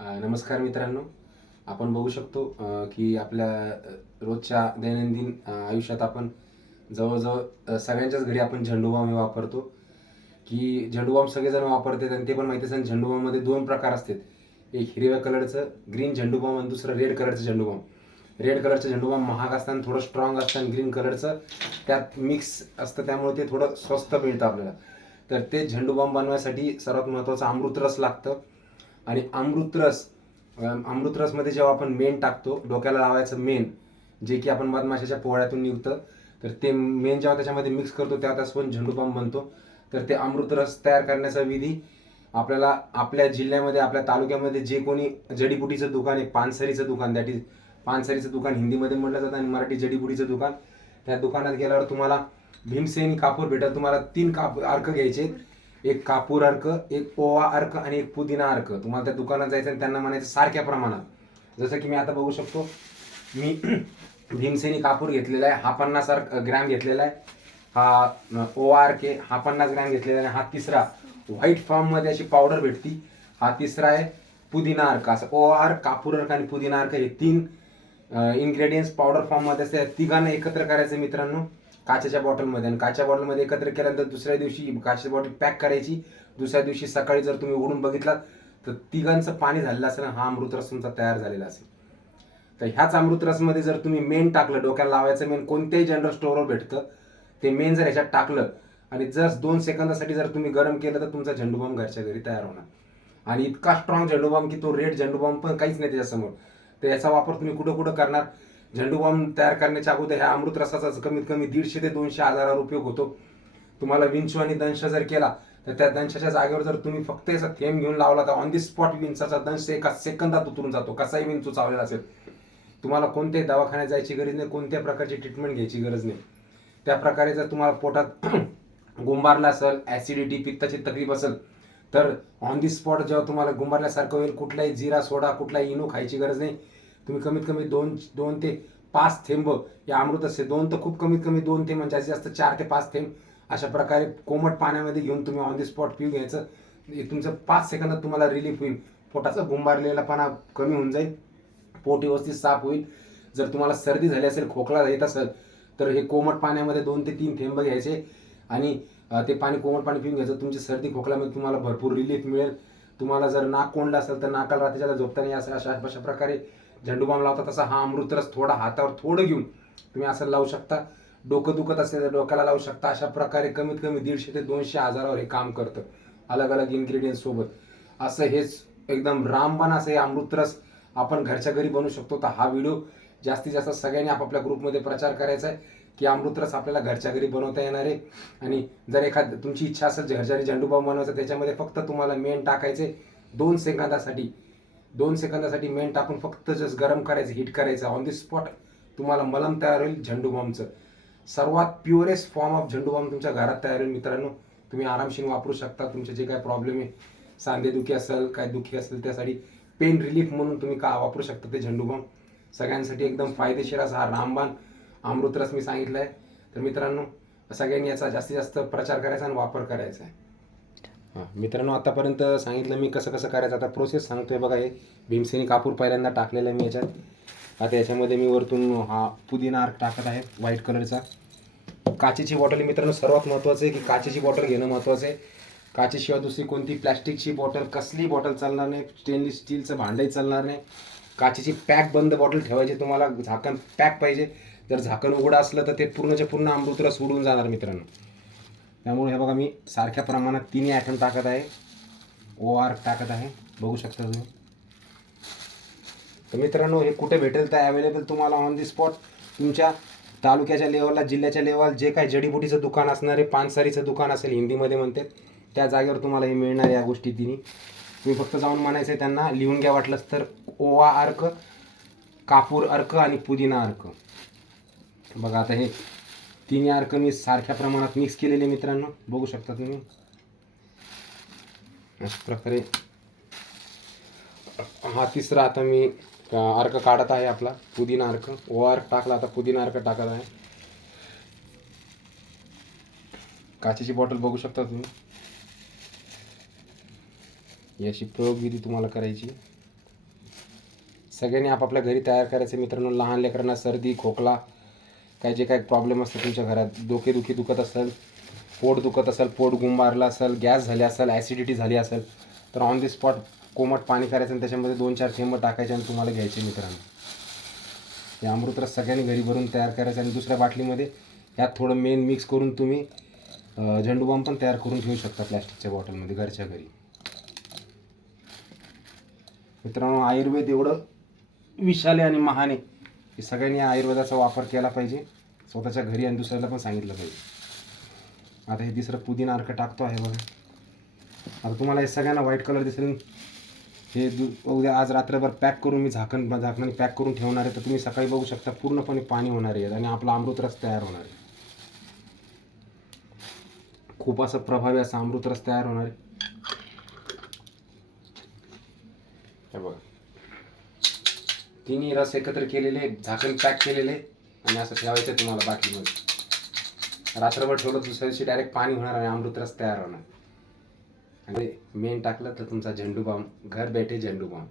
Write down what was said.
नमस्कार मित्रांनो. आपण बघू शकतो की आपल्या रोजच्या दैनंदिन आयुष्यात आपण जवळजवळ सगळ्यांच्याच घरी आपण झेंडूबाम हे वापरतो. की झेंडूबाम सगळेजण वापरतात आणि ते पण माहिती असेल झेंडूबाममध्ये दोन प्रकार असतात. एक हिरव्या कलरचं ग्रीन झेंडूबाम आणि दुसरं रेड कलरचं झेंडूबाम रेड कलरचं झेंडूबाम महाग असताना थोडं स्ट्रॉंग असतं आणि ग्रीन कलरचं त्यात मिक्स असतं त्यामुळे ते थोडं स्वस्त मिळतं आपल्याला. तर ते झेंडूबाम बनवायसाठी सर्वात महत्त्वाचं अमृतरस लागतं. आणि अमृतरस अमृतरसमध्ये जेव्हा आपण मेण टाकतो डोक्याला लावायचं मेण जे की आपण मधमाशाच्या पोळ्यातून निघतं तर ते मेण जेव्हा त्याच्यामध्ये मिक्स करतो तेव्हा त्यासोबत झेंडूबाम बनतो तर ते अमृतरस तयार करण्याचा विधी आपल्याला आपल्या जिल्ह्यामध्ये आपल्या तालुक्यामध्ये जे कोणी जडीबुटीचं दुकान आहे पानसरीचं दुकान दॅट इज पानसरीचं दुकान हिंदीमध्ये म्हटलं जातं आणि मराठी जडीबुटीचं दुकान त्या दुकानात गेल्यावर तुम्हाला भीमसेनी कापूर भेटत तुम्हाला तीन काप अर्क घ्यायचे एक कापूर अर्क एक ओवा अर्क आणि एक पुदिना अर्क. तुम्हाला त्या दुकानात जायचं आणि त्यांना म्हणायचं सारख्या प्रमाणात. जसं की मी आता बघू शकतो मी भीमसेनी कापूर घेतलेला आहे हा पन्नास अर्क ग्रॅम घेतलेला आहे. हा ओवा अर्क आहे हा पन्नास ग्रॅम घेतलेला आहे आणि हा तिसरा व्हाईट फॉर्ममध्ये अशी पावडर भेटती. हा तिसरा आहे पुदिना अर्क. असं ओवा अर्क कापूर अर्क आणि पुदिना अर्क हे तीन इन्ग्रेडियंट्स पावडर फॉर्ममध्ये असते. तिघांना एकत्र करायचं मित्रांनो. काचेच्या बॉटलमध्ये आणि काच्या बॉटलमध्ये एकत्र केल्यानंतर दुसऱ्या दिवशी काचेची बॉटल पॅक करायची. दुसऱ्या दिवशी सकाळी जर तुम्ही उघडून बघितलात तर तिघांचं पाणी झालेलं असेल हा अमृतरस तुमचा तयार झालेला असेल. तर ह्याच अमृतरसमध्ये जर तुम्ही मेन टाकलं डोक्याला लावायचं मेन कोणत्याही जनरल स्टोअरवर भेटतं ते मेन जर ह्याच्यात टाकलं आणि जर दोन सेकंदासाठी जर तुम्ही गरम केलं तर तुमचा झेंडूबाम घरच्या घरी तयार होणार. आणि इतका स्ट्रॉंग झेंडूबाम की तो रेड झेंडूबाम पण काहीच नाही त्याच्यासमोर. तर याचा वापर तुम्ही कुठं कुठं करणार? झेंडूबाम तयार करण्याच्या अगोदर ह्या अमृत रसाचा कमीत कमी दीडशे ते दोनशे हजारावर उपयोग होतो. तुम्हाला विंचू आणि दंश जर केला तर त्या दंशाच्या जागेवर जर तुम्ही फक्त याचा थेंब घेऊन लावला तर ऑन दी स्पॉट विंचाचा दंश एका सेकंदात उतरून जातो. कसाही विंचू चावलेला असेल. तुम्हाला कोणत्याही दवाखान्यात जायची गरज नाही कोणत्या प्रकारची ट्रीटमेंट घ्यायची गरज नाही. त्या प्रकारे जर तुम्हाला पोटात गुंबारला असेल ॲसिडिटी पित्ताची तकलीफ असेल तर ऑन दी स्पॉट जेव्हा तुम्हाला गुंबारल्यासारखं होईल कुठलाही जिरा सोडा कुठलाही इनो खायची गरज नाही. तुम्ही कमीत कमी दोन दोन ते पाच थेंब या अमृत दोन तर खूप कमीत कमी दोन थेंब म्हणजे जास्तीत जास्त चार ते पाच थेंब अशा प्रकारे कोमट पाण्यामध्ये घेऊन तुम्ही ऑन दी स्पॉट पिऊ घ्यायचं. हे तुमचं पाच सेकंदात तुम्हाला रिलीफ होईल. पोटाचा गुंबारलेलापणा कमी होऊन जाईल. पोट व्यवस्थित साफ होईल. जर तुम्हाला सर्दी झाली असेल खोकला येत असेल तर हे कोमट पाण्यामध्ये दोन ते तीन थेंब घ्यायचे आणि ते पाणी कोमट पाणी पिऊन घ्यायचं. तुमची सर्दी खोकल्यामध्ये तुम्हाला भरपूर रिलीफ मिळेल. तुम्हाला जर नाक कोंडलं असेल तर नाकाला रात्रीच्या झोपताना या अशा अशा प्रकारे झेंडूबाम लावता तसा हा अमृतरस थोडा हातावर थोडं घेऊन तुम्ही असं लावू शकता. डोकं दुखत असेल तर डोक्याला लावू शकता. अशा प्रकारे कमीत कमी दीडशे ते दोनशे हजारावर हे काम करतं. अलग अलग इन्ग्रेडियंट सोबत. असं हेच एकदम रामबाण असं हे अमृतरस आपण घरच्या घरी बनवू शकतो. तर हा व्हिडिओ जास्तीत जास्त सगळ्यांनी आपापल्या ग्रुपमध्ये प्रचार करायचा आहे की अमृतरस आपल्याला घरच्या घरी बनवता येणार आहे. आणि जर एखाद तुमची इच्छा असेल घरच्या घरी झेंडूबाम बनवायचं त्याच्यामध्ये फक्त तुम्हाला मेन टाकायचे. दोन सेकंदासाठी दोन सेकंदासाठी मेन टाकून फक्त जस्ट गरम करायचं हिट करायचं. ऑन दी स्पॉट तुम्हाला मलम तयार होईल झेंडूबामचं सर्वात प्युरेस्ट फॉर्म ऑफ झेंडूबाम तुमच्या घरात तयार होईल मित्रांनो. तुम्ही आरामशीर वापरू शकता. तुमचे जे काय प्रॉब्लेम आहे सांधेदुखी असेल काय दुखी असेल त्यासाठी पेन रिलीफ म्हणून तुम्ही का वापरू शकता ते झेंडूबाम सगळ्यांसाठी एकदम फायदेशीर असा हा रामबाण अमृतरस मी सांगितलं आहे तर मित्रांनो सगळ्यांनी याचा जास्तीत जास्त प्रचार करायचा आणि वापर करायचा आहे. हां मित्रांनो आतापर्यंत सांगितलं मी कसं कसं करायचं. आता प्रोसेस सांगतोय बघा हे. भीमसेनी कापूर पहिल्यांदा टाकलेला आहे मी याच्यात. आता याच्यामध्ये मी वरतून हा पुदिना अर्क टाकत आहे व्हाईट कलरचा काचेची बॉटल मित्रांनो सर्वात महत्त्वाचं आहे की काचेची बॉटल घेणं महत्त्वाचं आहे. काचेशिवाय दुसरी कोणती प्लॅस्टिकची बॉटल कसली बॉटल चालणार नाही. स्टेनलेस स्टीलचं भांडंही चालणार नाही. काचेची पॅक बंद बॉटल ठेवायची तुम्हाला. झाकण पॅक पाहिजे. जर झाकण उघडं असलं तर ते पूर्णच्या पूर्ण अमृतरस उडून जाणार मित्रांनो. त्यामुळे हे बघा मी सारख्या प्रमाणात तिन्ही आयटम टाकत आहे. ओ आर टाकत आहे. बघू शकता तुम्ही. तर मित्रांनो हे कुठे भेटेल तर अवेलेबल तुम्हाला ऑन दी स्पॉट तुमच्या तालुक्याच्या लेवलला जिल्ह्याच्या लेवल जे काही जडीबुटीचं दुकान असणार आहे पानसारीचं दुकान असेल हिंदीमध्ये म्हणते त्या जागेवर तुम्हाला हे मिळणार या गोष्टी तिन्ही. तुम्ही फक्त जाऊन म्हणायचं आहे त्यांना लिहून घ्या वाटलंच तर. ओवा अर्क कापूर अर्क आणि पुदिना अर्क. बघा आता हे तिन्ही अर्क मी सारख्या प्रमाणात मिक्स केलेले मित्रांनो. बघू शकता तुम्ही. अशा प्रकारे. हा तिसरा आता मी अर्क काढत आहे आपला. पुदिना अर्क ओ अर्क टाकला आता पुदिना अर्क टाकत आहे. काचेची बॉटल बघू शकता तुम्ही. याची प्रयोगविधी तुम्हाला करायची. सगळ्यांनी आपापल्या घरी तयार करायचे मित्रांनो. लहान लेकरांना सर्दी खोकला काय जे काय प्रॉब्लेम असतात तुमच्या घरात डोकेदुखी दुखत असेल पोट दुखत असेल पोट गुंबारलं असेल गॅस झाली असेल ॲसिडिटी झाली असेल तर ऑन दी स्पॉट कोमट पाणी करायचं आणि त्याच्यामध्ये दोन चार थेंब टाकायचे आणि तुम्हाला घ्यायचे मित्रांनो. हे अमृतरस सगळ्यांनी घरी भरून तयार करायचं आणि दुसऱ्या बाटलीमध्ये यात थोडं मेन मिक्स करून तुम्ही अं, झेंडू पण तयार करून ठेवू शकता प्लॅस्टिकच्या बॉटलमध्ये घरच्या घरी. मित्रांनो आयुर्वेद एवढं विशाल आहे आणि महान आहे की सगळ्यांनी आयुर्वेदाचा वापर केला पाहिजे. स्वतःच्या घरी आणि दुसऱ्याला पण सांगितलं पाहिजे. आता हे तिसरं पुदिना अर्क टाकतो आहे बघा. आता तुम्हाला हे सगळ्यांना व्हाईट कलर दिसेल. हे दु उद्या आज रात्रभर पॅक करून मी झाकण झाकणाने पॅक करून ठेवणार आहे. तर तुम्ही सकाळी बघू शकता पूर्णपणे पाणी होणार आहे. आणि आपला अमृतरस तयार होणार आहे. खूप असं प्रभावी असं अमृतरस तयार होणार आहे. हे बघा. तिन्ही रस एकत्र केलेले झाकण पॅक केलेले. आणि असं ठेवायचं आहे तुम्हाला बाटलीमध्ये रात्रभर ठेवलं दुसऱ्या दिवशी डायरेक्ट पाणी होणार आणि अमृतरस तयार होणार. आणि मेन टाकलं तर तुमचा झेंडू बाम घर बैठे झेंडू बाम